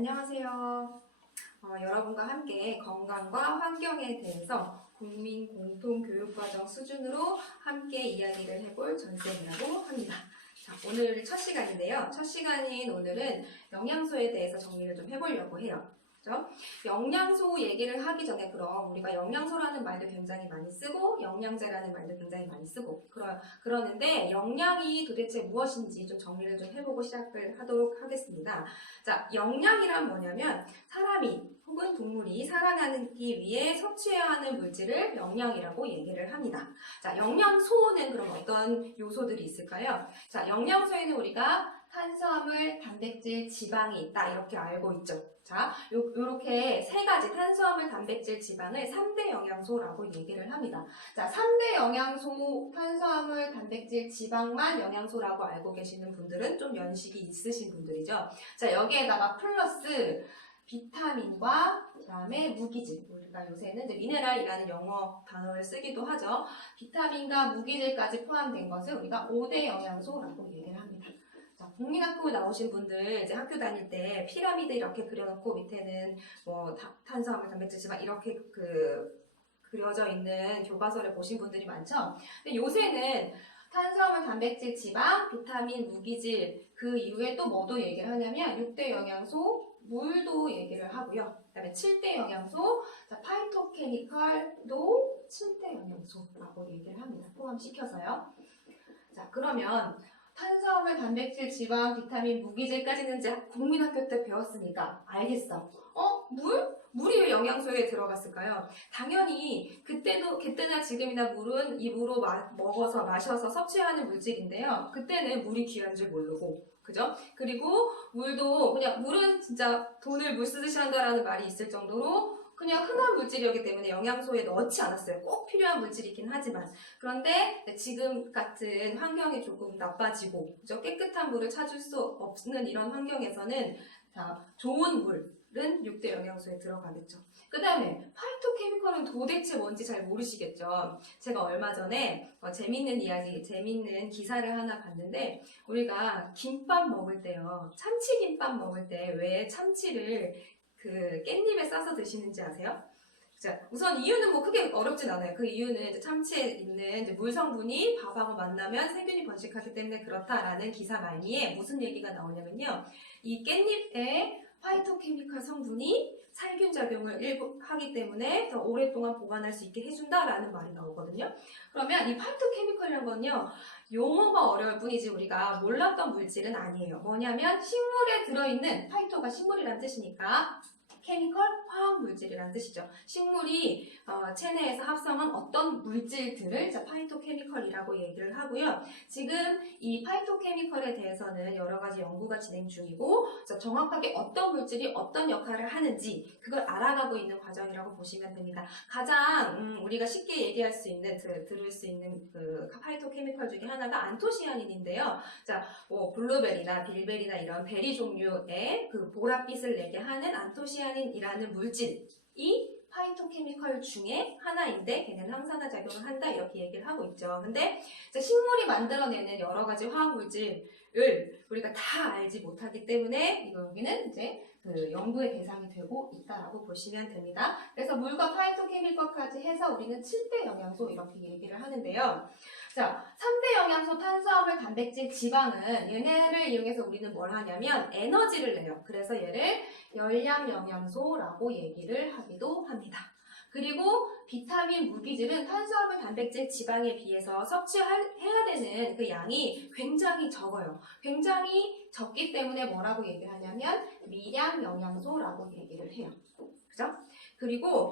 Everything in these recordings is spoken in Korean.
안녕하세요. 여러분과 함께 건강과 환경에 대해서 국민 공통교육과정 수준으로 함께 이야기를 해볼 전쌤이라고 합니다. 자, 오늘 첫 시간인데요. 첫 시간인 오늘은 영양소에 대해서 정리를 좀 해보려고 해요. 그렇죠? 영양소 얘기를 하기 전에 그럼 우리가 영양소라는 말도 굉장히 많이 쓰고 영양제라는 말도 굉장히 많이 쓰고 그러는데 영양이 도대체 무엇인지 좀 정리를 좀 해보고 시작을 하도록 하겠습니다. 자, 영양이란 뭐냐면 사람이 혹은 동물이 살아가기 위해 섭취해야 하는 물질을 영양이라고 얘기를 합니다. 자, 영양소는 그럼 어떤 요소들이 있을까요? 자, 영양소에는 우리가 탄수화물, 단백질, 지방이 있다 이렇게 알고 있죠. 자, 요렇게 세 가지 탄수화물, 단백질, 지방을 3대 영양소라고 얘기를 합니다. 자, 3대 영양소, 탄수화물, 단백질, 지방만 영양소라고 알고 계시는 분들은 좀 연식이 있으신 분들이죠. 자, 여기에다가 플러스 비타민과 그다음에 무기질, 우리가 요새는 이제 미네랄이라는 영어 단어를 쓰기도 하죠. 비타민과 무기질까지 포함된 것을 우리가 5대 영양소라고 얘기를 합니다. 자, 국민학교 나오신 분들 이제 학교 다닐 때 피라미드 이렇게 그려놓고 밑에는 뭐 탄수화물, 단백질, 지방 이렇게 그려져 있는 교과서를 보신 분들이 많죠. 근데 요새는 탄수화물, 단백질, 지방, 비타민, 무기질 그 이후에 또 뭐도 얘기를 하냐면 6대 영양소, 물도 얘기를 하고요. 그 다음에 7대 영양소, 자, 파이토케미컬도 7대 영양소라고 얘기를 합니다. 포함시켜서요. 자, 그러면 탄수화물, 단백질, 지방, 비타민, 무기질까지는 이제 국민학교 때 배웠으니까 알겠어. 물이 왜 영양소에 들어갔을까요? 당연히 그때나 지금이나 물은 입으로 먹어서 마셔서 섭취하는 물질인데요. 그때는 물이 귀한 줄 모르고, 그죠? 그리고 물은 진짜 돈을 물 쓰듯이 한다라는 말이 있을 정도로 그냥 흔한 물질이었기 때문에 영양소에 넣지 않았어요. 꼭 필요한 물질이긴 하지만. 그런데 지금 같은 환경이 조금 나빠지고, 그죠? 깨끗한 물을 찾을 수 없는 이런 환경에서는 자, 좋은 물은 6대 영양소에 들어가겠죠. 그 다음에 파이토케미컬은 도대체 뭔지 잘 모르시겠죠. 제가 얼마 전에 재밌는 기사를 하나 봤는데 우리가 김밥 먹을 때요. 참치김밥 먹을 때 왜 참치를 깻잎에 싸서 드시는지 아세요? 자, 우선 이유는 뭐 크게 어렵진 않아요. 그 이유는 이제 참치에 있는 이제 물 성분이 밥하고 만나면 세균이 번식하기 때문에 그렇다라는 기사 말미에 무슨 얘기가 나오냐면요. 이 깻잎에 파이토케미컬 성분이 살균 작용을 하기 때문에 더 오랫동안 보관할 수 있게 해준다라는 말이 나오거든요. 그러면 이 파이토케미컬이라는 건요. 용어가 어려울 뿐이지 우리가 몰랐던 물질은 아니에요. 뭐냐면 식물에 들어있는 파이토가 식물이란 뜻이니까 케미컬, 화학물질이라는 뜻이죠. 식물이 체내에서 합성한 어떤 물질들을 파이토케미컬이라고 얘기를 하고요. 지금 이 파이토케미컬에 대해서는 여러 가지 연구가 진행 중이고 정확하게 어떤 물질이 어떤 역할을 하는지 그걸 알아가고 있는 과정이라고 보시면 됩니다. 가장 우리가 쉽게 얘기할 수 있는, 들을 수 있는 그 파이토케미컬 중에 하나가 안토시아닌인데요. 자, 블루베리나 빌베리나 이런 베리 종류의 그 보랏빛을 내게 하는 안토시아닌이라는 물질이 파이토케미컬 중에 하나인데 걔네는 항산화 작용을 한다 이렇게 얘기를 하고 있죠. 근데 식물이 만들어내는 여러 가지 화학 물질을 우리가 다 알지 못하기 때문에 여기는 이제 그 연구의 대상이 되고 있다라고 보시면 됩니다. 그래서 물과 파이토케미컬까지 해서 우리는 7대 영양소 이렇게 얘기를 하는데요. 자, 3대 영양소 탄수화물, 단백질, 지방은 얘네를 이용해서 우리는 뭘 하냐면 에너지를 내요. 그래서 얘를 열량 영양소라고 얘기를 하기도 합니다. 그리고 비타민, 무기질은 탄수화물, 단백질, 지방에 비해서 섭취해야 되는 그 양이 굉장히 적어요. 굉장히 적기 때문에 뭐라고 얘기를 하냐면 미량 영양소라고 얘기를 해요. 그죠? 그리고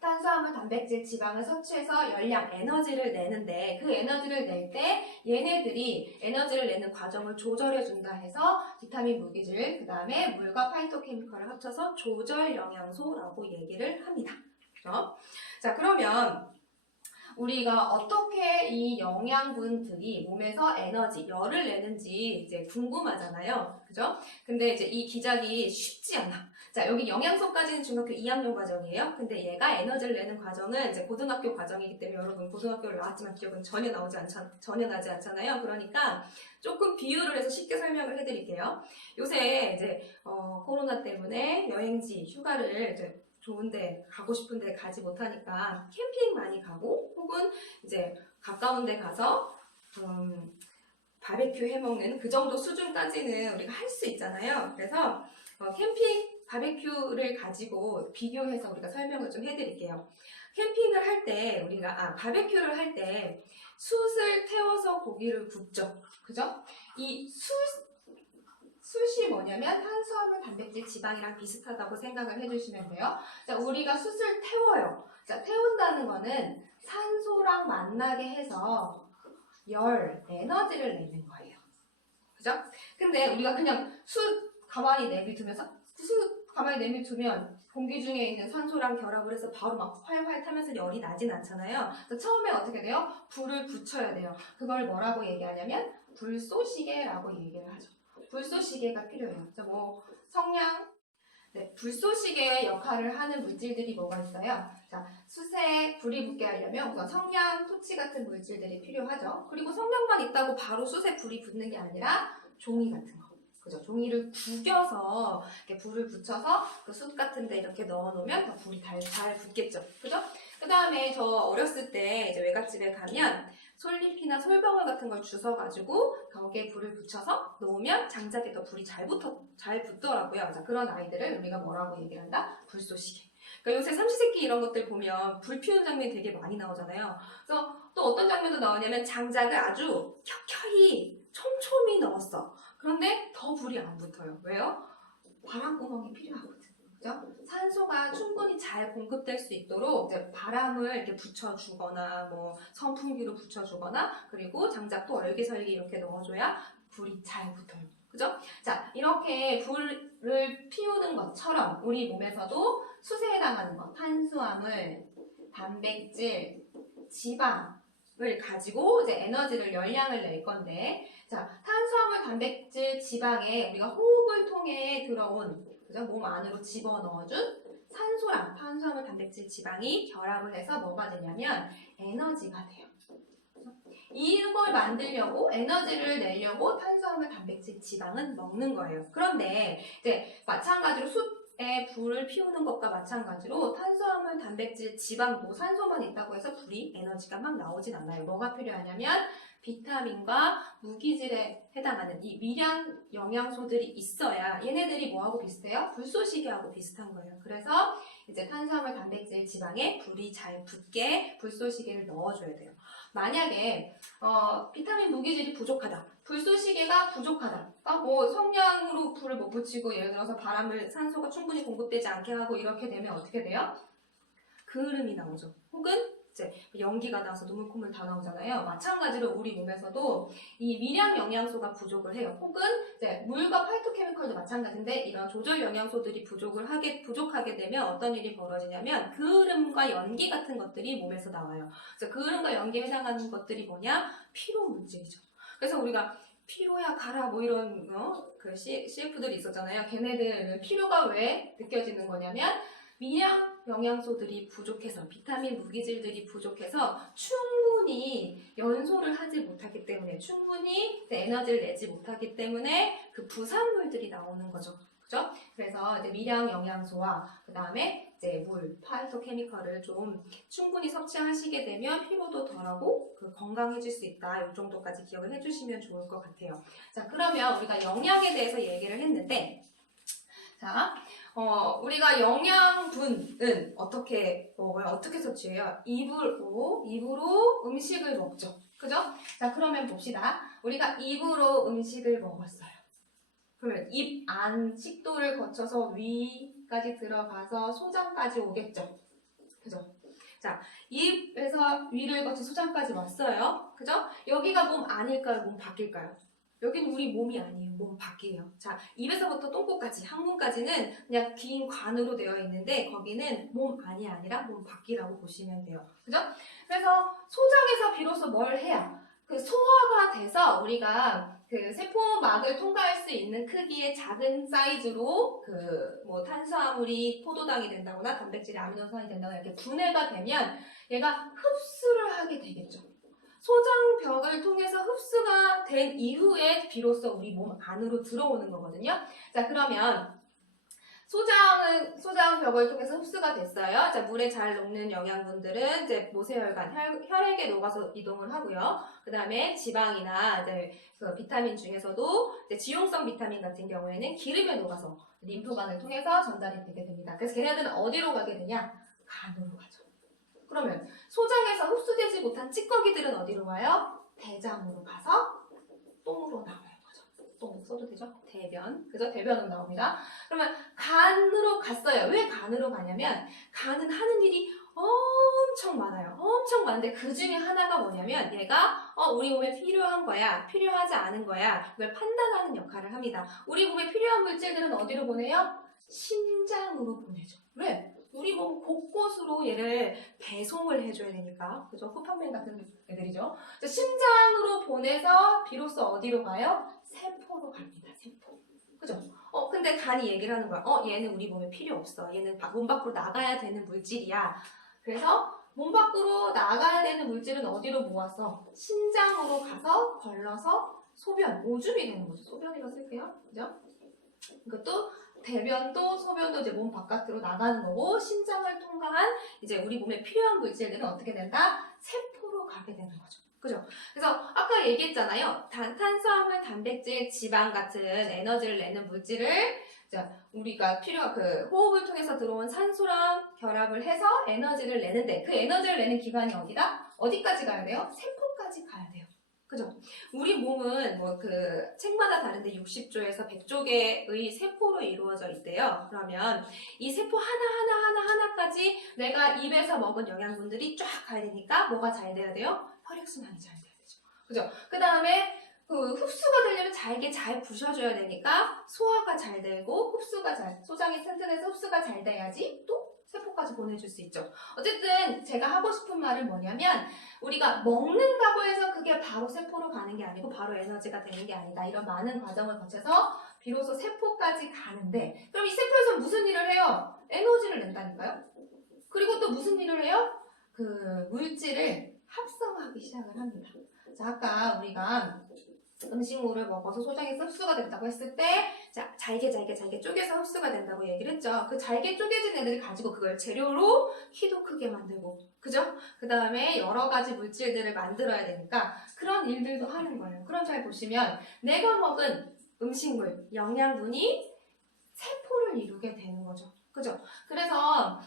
탄수화물, 단백질, 지방을 섭취해서 열량, 에너지를 내는데 그 에너지를 낼 때 얘네들이 에너지를 내는 과정을 조절해준다 해서 비타민, 무기질, 그 다음에 물과 파이토케미컬을 합쳐서 조절 영양소라고 얘기를 합니다. 그렇죠? 자, 그러면 우리가 어떻게 이 영양분들이 몸에서 에너지, 열을 내는지 이제 궁금하잖아요. 그죠? 근데 이제 이 기작이 쉽지 않아. 자, 여기 영양소까지는 중학교 2학년 과정이에요. 근데 얘가 에너지를 내는 과정은 이제 고등학교 과정이기 때문에 여러분 고등학교를 나왔지만 기억은 전혀 나지 않잖아요. 그러니까 조금 비유를 해서 쉽게 설명을 해드릴게요. 요새 이제 코로나 때문에 여행지, 휴가를 이제 좋은데 가고 싶은데 가지 못하니까 캠핑 많이 가고 혹은 이제 가까운 데 가서 바베큐 해먹는 그 정도 수준까지는 우리가 할 수 있잖아요. 그래서 캠핑 바베큐를 가지고 비교해서 우리가 설명을 좀 해드릴게요. 캠핑을 할 때 우리가 바베큐를 할 때 숯을 태워서 고기를 굽죠. 그죠? 이 숯이 뭐냐면 탄수화물, 단백질, 지방이랑 비슷하다고 생각을 해주시면 돼요. 자, 우리가 숯을 태워요. 자, 태운다는 거는 산소랑 만나게 해서 에너지를 내는 거예요. 그죠? 근데 우리가 그냥 숯 가만히 내비두면 공기 중에 있는 산소랑 결합을 해서 바로 막 활활 타면서 열이 나진 않잖아요. 그래서 처음에 어떻게 돼요? 불을 붙여야 돼요. 그걸 뭐라고 얘기하냐면 불쏘시개라고 얘기를 하죠. 불쏘시개가 필요해요. 자, 불쏘시개의 역할을 하는 물질들이 뭐가 있어요? 자, 숯에 불이 붙게 하려면 우선 성냥, 토치 같은 물질들이 필요하죠. 그리고 성냥만 있다고 바로 숯에 불이 붙는 게 아니라 종이 같은 거. 그죠? 종이를 구겨서 이렇게 불을 붙여서 그 숯 같은 데 이렇게 넣어 놓으면 더 불이 잘 붙겠죠. 그죠? 그 다음에 저 어렸을 때 이제 외갓집에 가면 솔잎이나 솔방울 같은 걸 주워가지고 거기에 불을 붙여서 놓으면 장작에 더 불이 잘 붙더라고요. 자, 그런 아이들을 우리가 뭐라고 얘기를 한다? 불쏘시개. 그러니까 요새 삼시세끼 이런 것들 보면 불 피우는 장면이 되게 많이 나오잖아요. 그래서 또 어떤 장면도 나오냐면 장작을 아주 켜켜이 촘촘히 넣었어. 그런데 더 불이 안 붙어요. 왜요? 바람구멍이 필요하거든. 그죠? 산소가 충분히 잘 공급될 수 있도록 이제 바람을 이렇게 붙여주거나 뭐 선풍기로 붙여주거나 그리고 장작도 얼기설기 이렇게 넣어줘야 불이 잘 붙어요. 그죠? 자, 이렇게 불을 피우는 것처럼 우리 몸에서도 숯에 해당하는 것, 탄수화물, 단백질, 지방을 가지고 이제 에너지를 열량을 낼 건데, 자, 탄수화물, 단백질, 지방에 우리가 호흡을 통해 들어온 그죠? 몸 안으로 집어넣어준 산소랑 탄수화물, 단백질, 지방이 결합을 해서 뭐가 되냐면 에너지가 돼요. 이걸 만들려고 에너지를 내려고 탄수화물, 단백질, 지방은 먹는 거예요. 그런데 이제 마찬가지로 숯에 불을 피우는 것과 마찬가지로 탄수화물, 단백질, 지방, 뭐 산소만 있다고 해서 불이 에너지가 막 나오진 않아요. 뭐가 필요하냐면 비타민과 무기질에 해당하는 이 미량 영양소들이 있어야 얘네들이 뭐하고 비슷해요? 불쏘시개하고 비슷한 거예요. 그래서 이제 탄수화물, 단백질, 지방에 불이 잘 붙게 불쏘시개를 넣어줘야 돼요. 만약에 비타민 무기질이 부족하다. 불쏘시개가 부족하다. 뭐 성냥으로 불을 못 붙이고 예를 들어서 산소가 충분히 공급되지 않게 하고 이렇게 되면 어떻게 돼요? 그을음이 나오죠. 혹은 이제 연기가 나서 눈물, 콧물 다 나오잖아요. 마찬가지로 우리 몸에서도 이 미량 영양소가 부족을 해요. 혹은 이제 물과 파이토케미컬도 마찬가지인데 이런 조절 영양소들이 부족하게 되면 어떤 일이 벌어지냐면 그을음과 연기 같은 것들이 몸에서 나와요. 그래서 그을음과 연기에 해당하는 것들이 뭐냐? 피로 물질이죠. 그래서 우리가 피로야 가라 뭐 이런 그 CF들이 있었잖아요. 걔네들은 피로가 왜 느껴지는 거냐면 미량 영양소들이 부족해서 비타민 무기질들이 부족해서 충분히 연소를 하지 못하기 때문에 충분히 에너지를 내지 못하기 때문에 그 부산물들이 나오는 거죠. 그죠? 그래서 이제 미량 영양소와 그 다음에 이제 물, 파이토케미컬을 좀 충분히 섭취하시게 되면 피로도 덜하고 건강해질 수 있다. 이 정도까지 기억을 해주시면 좋을 것 같아요. 자, 그러면 우리가 영양에 대해서 얘기를 했는데, 자, 우리가 영양분은 어떻게 먹어요? 어떻게 섭취해요? 입으로 음식을 먹죠. 그죠? 자, 그러면 봅시다. 우리가 입으로 음식을 먹었어요. 그러면 입 안 식도를 거쳐서 위까지 들어가서 소장까지 오겠죠. 그죠? 자, 입에서 위를 거쳐 소장까지 왔어요. 그죠? 여기가 몸 안일까요? 몸 밖일까요? 여기는 우리 몸이 아니에요. 몸 밖이에요. 자, 입에서부터 똥꼬까지, 항문까지는 그냥 긴 관으로 되어 있는데 거기는 몸 안이 아니라 몸 밖이라고 보시면 돼요. 그죠? 그래서 소장에서 비로소 뭘 해야 그 소화가 돼서 우리가 그 세포막을 통과할 수 있는 크기의 작은 사이즈로 그 뭐 탄수화물이 포도당이 된다거나 단백질이 아미노산이 된다거나 이렇게 분해가 되면 얘가 흡수를 하게 되겠죠. 소장벽을 통해서 흡수가 된 이후에 비로소 우리 몸 안으로 들어오는 거거든요. 자, 그러면 소장벽을 통해서 흡수가 됐어요. 자, 물에 잘 녹는 영양분들은 이제 모세혈관, 혈액에 녹아서 이동을 하고요. 그 다음에 지방이나 이제 그 비타민 중에서도 이제 지용성 비타민 같은 경우에는 기름에 녹아서 림프관을 통해서 전달이 되게 됩니다. 그래서 걔네들은 어디로 가게 되냐? 간으로 가죠. 그러면 소장에서 흡수되지 못한 찌꺼기들은 어디로 가요? 대장으로 가서 똥으로 나와요. 똥 써도 되죠? 대변. 그죠? 대변은 나옵니다. 그러면 간으로 갔어요. 왜 간으로 가냐면 간은 하는 일이 엄청 많아요. 엄청 많은데 그 중에 하나가 뭐냐면 얘가 우리 몸에 필요한 거야, 필요하지 않은 거야 이걸 판단하는 역할을 합니다. 우리 몸에 필요한 물질들은 어디로 보내요? 심장으로 보내죠. 왜? 우리 몸 곳곳으로 얘를 배송을 해줘야 되니까. 그죠? 쿠팡맨 같은 애들이죠. 심장으로 보내서 비로소 어디로 가요? 세포로 갑니다. 세포. 그죠? 근데 간이 얘기를 하는 거야. 얘는 우리 몸에 필요 없어. 얘는 몸 밖으로 나가야 되는 물질이야. 그래서 몸 밖으로 나가야 되는 물질은 어디로 모아서? 심장으로 가서 걸러서 소변, 오줌이 되는 거죠. 소변이라 쓸게요. 그죠? 이것도 대변도 소변도 이제 몸 바깥으로 나가는 거고 심장을 통과한 이제 우리 몸에 필요한 물질들은 어떻게 된다? 세포로 가게 되는 거죠. 그죠? 그래서 아까 얘기했잖아요. 탄수화물, 단백질, 지방 같은 에너지를 내는 물질을 우리가 그 호흡을 통해서 들어온 산소랑 결합을 해서 에너지를 내는데 그 에너지를 내는 기관이 어디다? 어디까지 가야 돼요? 세포까지 가야 돼요. 그죠? 우리 몸은 뭐 그 책마다 다른데 60조에서 100조 개의 세포로 이루어져 있대요. 그러면 이 세포 하나까지 내가 입에서 먹은 영양분들이 쫙 가야 되니까 뭐가 잘 돼야 돼요? 혈액순환이 잘 돼야 되죠. 그죠? 그 다음에 그 흡수가 되려면 잘게 잘 부셔줘야 되니까 소화가 잘 되고 소장이 튼튼해서 흡수가 잘 돼야지 또 세포까지 보내줄 수 있죠. 어쨌든 제가 하고 싶은 말은 뭐냐면 우리가 먹는다고 해서 그게 바로 세포로 가는 게 아니고 바로 에너지가 되는 게 아니다. 이런 많은 과정을 거쳐서 비로소 세포까지 가는데 그럼 이 세포에서 무슨 일을 해요? 에너지를 낸다니까요. 그리고 또 무슨 일을 해요? 그 물질을 합성하기 시작을 합니다. 자, 아까 우리가 음식물을 먹어서 소장에서 흡수가 된다고 했을 때 잘게 쪼개서 흡수가 된다고 얘기를 했죠. 그 잘게 쪼개진 애들이 가지고 그걸 재료로 키도 크게 만들고 그죠? 그 다음에 여러 가지 물질들을 만들어야 되니까 그런 일들도 하는 거예요. 그럼 잘 보시면 내가 먹은 음식물, 영양분이 세포를 이루게 되는 거죠. 그죠? 그래서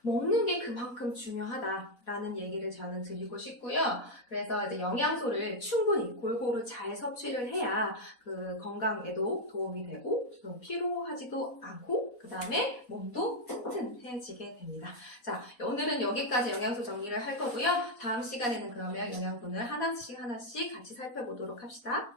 먹는 게 그만큼 중요하다라는 얘기를 저는 드리고 싶고요. 그래서 이제 영양소를 충분히 골고루 잘 섭취를 해야 그 건강에도 도움이 되고 피로하지도 않고 그 다음에 몸도 튼튼해지게 됩니다. 자, 오늘은 여기까지 영양소 정리를 할 거고요. 다음 시간에는 그러면 영양분을 하나씩 같이 살펴보도록 합시다.